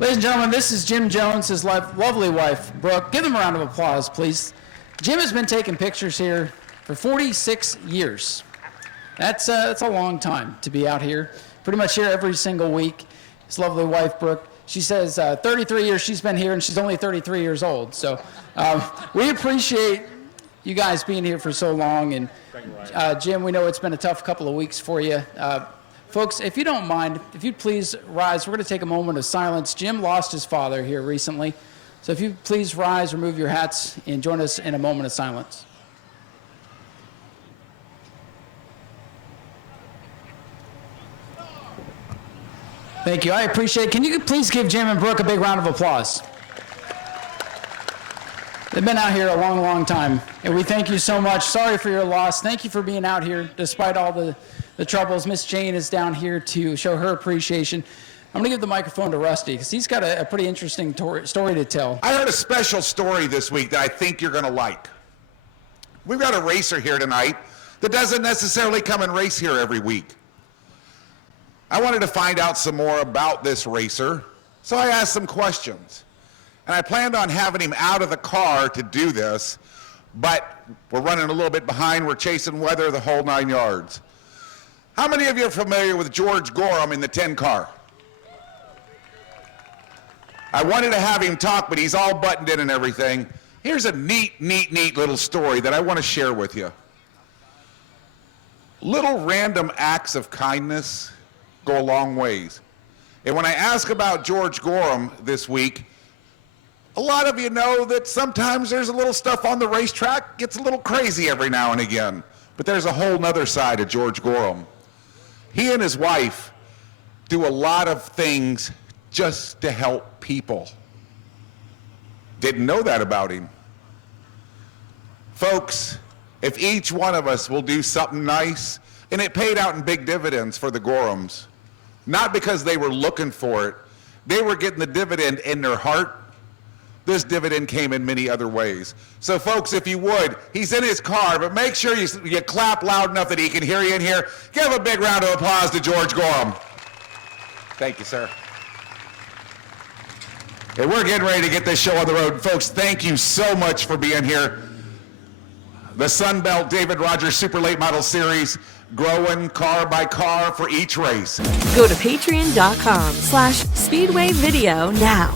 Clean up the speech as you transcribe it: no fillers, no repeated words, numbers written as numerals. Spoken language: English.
Ladies and gentlemen, this is Jim Jones, his lovely wife, Brooke. Give them a round of applause, please. Jim has been taking pictures here for 46 years. That's a long time to be out here. Pretty much here every single week. His lovely wife, Brooke, she says 33 years she's been here, and she's only 33 years old. So we appreciate you guys being here for so long. And Jim, we know it's been a tough couple of weeks for you. Folks, if you don't mind, if you'd please rise, we're going to take a moment of silence. Jim lost his father here recently. So if you please rise, remove your hats, and join us in a moment of silence. Thank you. I appreciate it. Can you please give Jim and Brooke a big round of applause? They've been out here a long, long time, and we thank you so much. Sorry for your loss. Thank you for being out here despite all the troubles. Miss Jane is down here to show her appreciation. I'm going to give the microphone to Rusty because he's got a pretty interesting story to tell. I heard a special story this week that I think you're going to like. We've got a racer here tonight that doesn't necessarily come and race here every week. I wanted to find out some more about this racer, so I asked some questions. And I planned on having him out of the car to do this, but we're running a little bit behind. We're chasing weather, the whole 9 yards. How many of you are familiar with George Gorham in the 10 car? I wanted to have him talk, but he's all buttoned in and everything. Here's a neat little story that I want to share with you. Little random acts of kindness go a long ways. And when I ask about George Gorham this week, a lot of you know that sometimes there's a little stuff on the racetrack, gets a little crazy every now and again. But there's a whole nother side of George Gorham. He and his wife do a lot of things just to help people. Didn't know that about him. Folks, if each one of us will do something nice, and it paid out in big dividends for the Gorhams, not because they were looking for it, they were getting the dividend in their heart. This dividend came in many other ways. So folks, if you would, he's in his car, but make sure you clap loud enough that he can hear you in here. Give a big round of applause to George Gorham. Thank you, sir. And we're getting ready to get this show on the road. Folks, thank you so much for being here. The Sunbelt David Rogers Super Late Model Series, growing car by car for each race. Go to patreon.com/Speedway Video now.